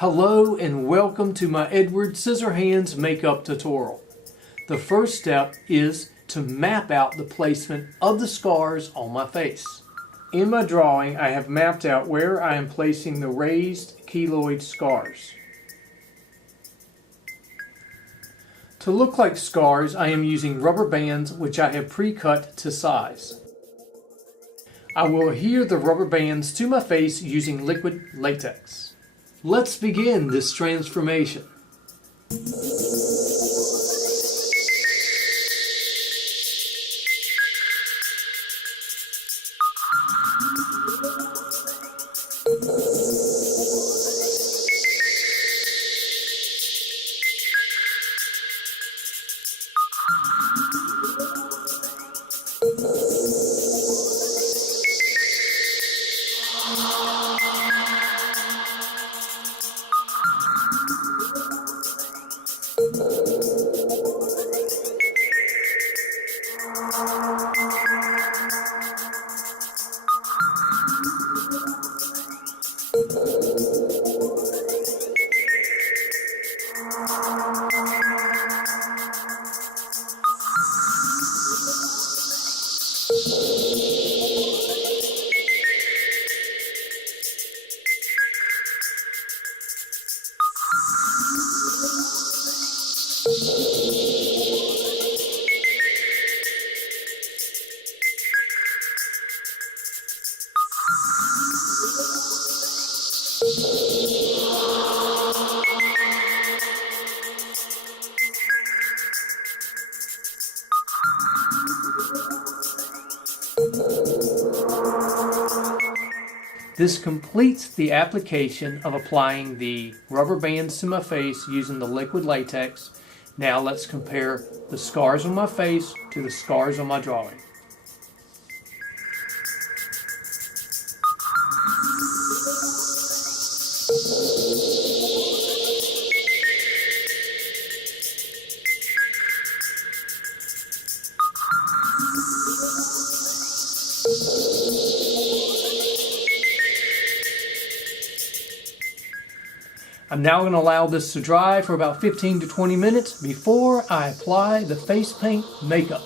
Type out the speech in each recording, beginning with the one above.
Hello and welcome to my Edward Scissorhands makeup tutorial. The first step is to map out the placement of the scars on my face. In my drawing, I have mapped out where I am placing the raised keloid scars. To look like scars, I am using rubber bands which I have pre-cut to size. I will adhere the rubber bands to my face using liquid latex. Let's begin this transformation. This completes the application of applying the rubber bands to my face using the liquid latex. Now let's compare the scars on my face to the scars on my drawing. I'm now going to allow this to dry for about 15 to 20 minutes before I apply the face paint makeup.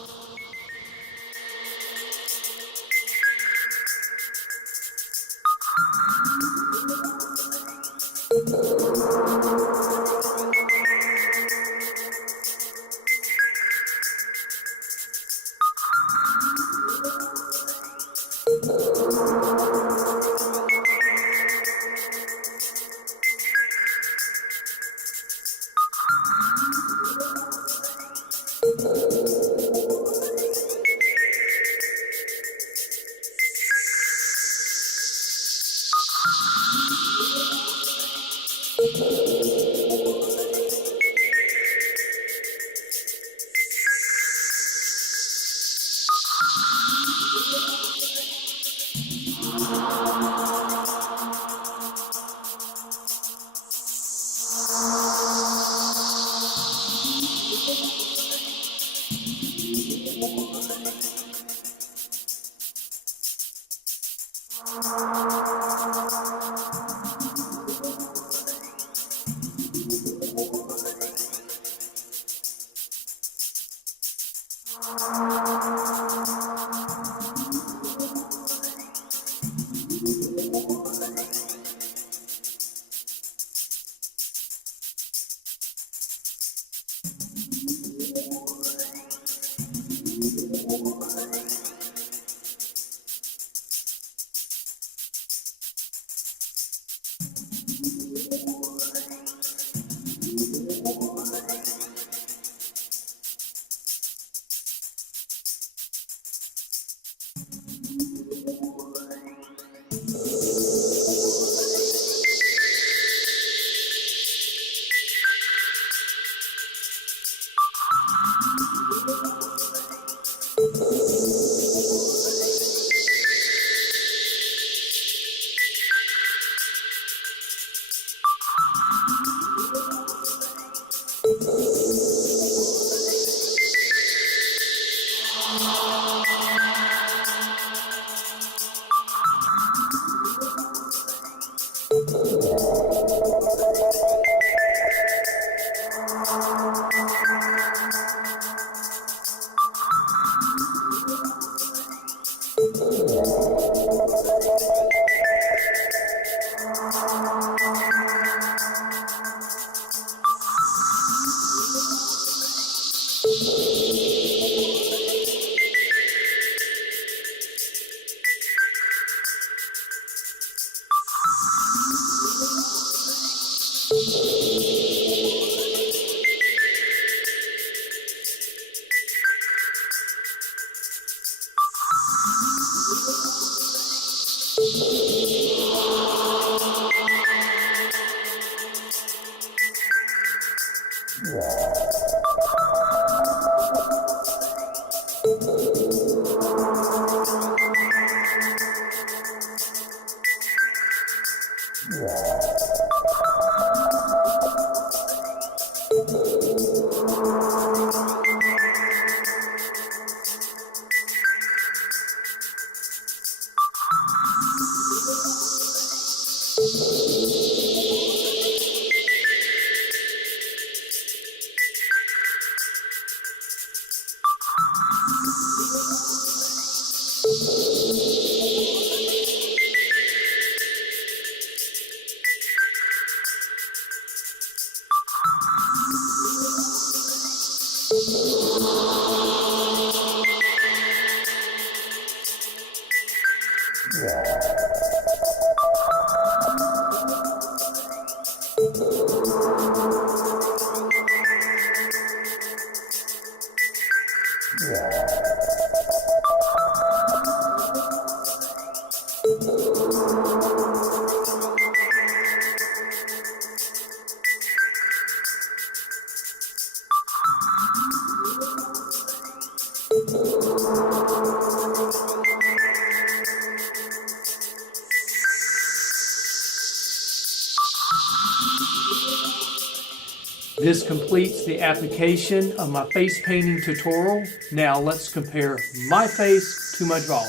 This completes the application of my face painting tutorial. Now let's compare my face to my drawing.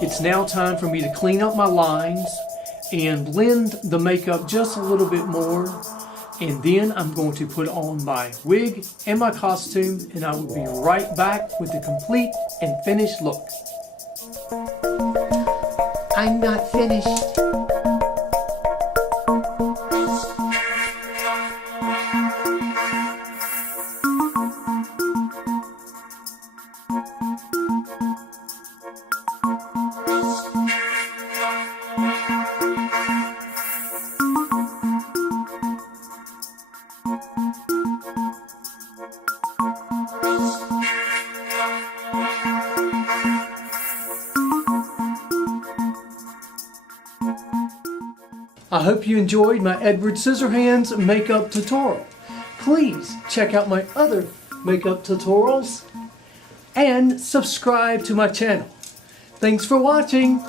It's now time for me to clean up my lines and blend the makeup just a little bit more. And then I'm going to put on my wig and my costume, and I will be right back with the complete and finished look. I'm not finished. I hope you enjoyed my Edward Scissorhands makeup tutorial. Please check out my other makeup tutorials and subscribe to my channel. Thanks for watching.